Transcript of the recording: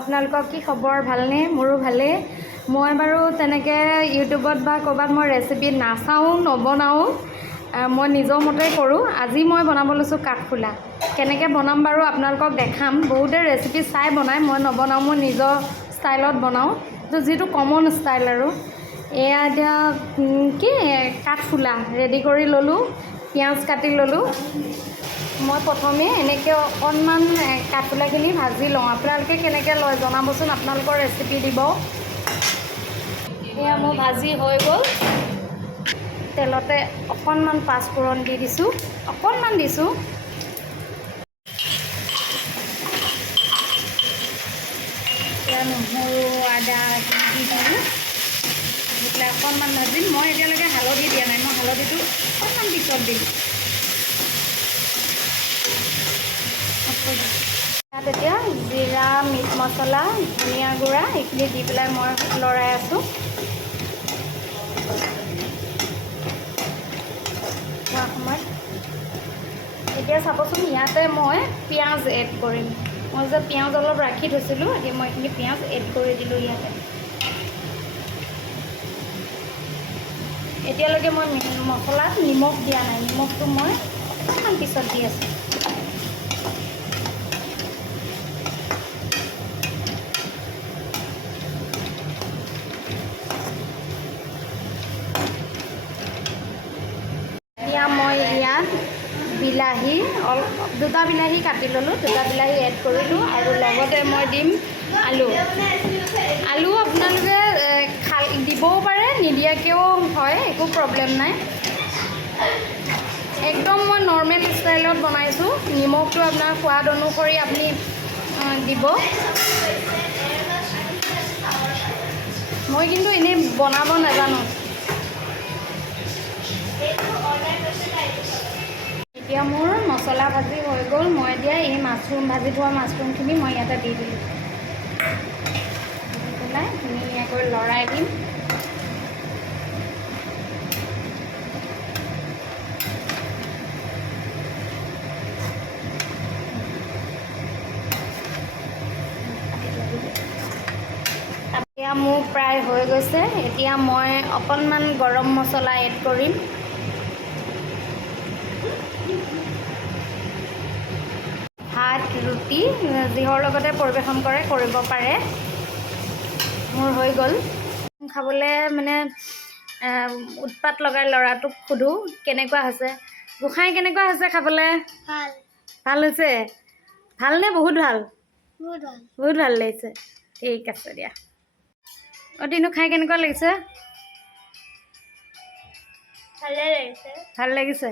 আপোনালোকৰ কি খবৰ ভালনে মোৰো ভালে মই বাৰু তেনেকে ইউটিউবত বা ক'ৰবাত মই ৰেচিপি নাচাও নবনাও মই নিজৰ মতে কৰোঁ আজি মই বনাব লৈছোঁ কাঠফুলা কেনেকৈ বনাম বাৰু আপোনালোকক দেখাম বহুতে ৰেচিপি চাই বনায় মই নবনাওঁ মই নিজৰ ষ্টাইলত বনাওঁ যিটো কমন ষ্টাইল আৰু এয়া এতিয়া কি কাঠফুলা ৰেডি কৰি ল'লোঁ পিঁয়াজ কাটি ল'লোঁ মই প্ৰথমে এনেকৈ অকণমান কাঠফুলাখিনি ভাজি লওঁ আপোনালোকে কেনেকৈ লয় জনাবচোন আপোনালোকৰ ৰেচিপি দিব এয়া মোৰ ভাজি হৈ গ'ল তেলতে অকণমান পাঁচফোৰণ দি দিছোঁ অকণমান দিছোঁ এয়া নহৰু আদা দি দিলোঁ দি পেলাই অকণমান ভাজিম মই এতিয়ালৈকে হালধি দিয়া নাই মই হালধিটো অকণমান পিছত দিম তাত এতিয়া জিৰা মিট মছলা ধনিয়া গুড়া এইখিনি দি পেলাই মই লৰাই আছোঁ খোৱা সময়ত এতিয়া চাবচোন ইয়াতে মই পিঁয়াজ এড কৰিম মই যে পিঁয়াজ অলপ ৰাখি থৈছিলোঁ এতিয়া মই এইখিনি পিঁয়াজ এড কৰি দিলোঁ ইয়াতে এতিয়ালৈকে মই মছলাত নিমখ দিয়া নাই নিমখটো মই অকণমান পিছত দি আছোঁ এতিয়া মই ইয়াত বিলাহী দুটা বিলাহী কাটি ল'লোঁ দুটা বিলাহী এড কৰিলোঁ আৰু লগতে মই দিম আলু আলু আপোনালোকে দিবও পাৰে নিদিয়াকৈও হয় একো প্ৰব্লেম নাই একদম মই নৰ্মেল ষ্টাইলত বনাইছোঁ নিমখটো আপোনাৰ সোৱাদ অনুসৰি আপুনি দিব মই কিন্তু এনেই বনাব নাজানো এতিয়া মোৰ মছলা ভাজি হৈ গ'ল মই এতিয়া এই মাছৰুম ভাজি থোৱা মাছৰুমখিনি মই ইয়াতে দি দিলোঁ দি পেলাই ধুনীয়াকৈ লৰাই দিম এতিয়া মোৰ প্ৰায় হৈ গৈছে এতিয়া মই অকণমান গৰম মছলা এড কৰিম ভাত ৰুটি যিহৰ লগতে পৰিৱেশন কৰে কৰিব পাৰে মোৰ হৈ গ'ল খাবলৈ মানে উৎপাত লগাই ল'ৰাটোক সোধোঁ কেনেকুৱা হৈছে গোসাঁই কেনেকুৱা হৈছে খাবলৈ ভাল ভাল হৈছে ভালনে বহুত ভাল বহুত ভাল লাগিছে ঠিক আছে দিয়া অতিনো খাই কেনেকুৱা লাগিছে ভালে লাগিছে ভাল লাগিছে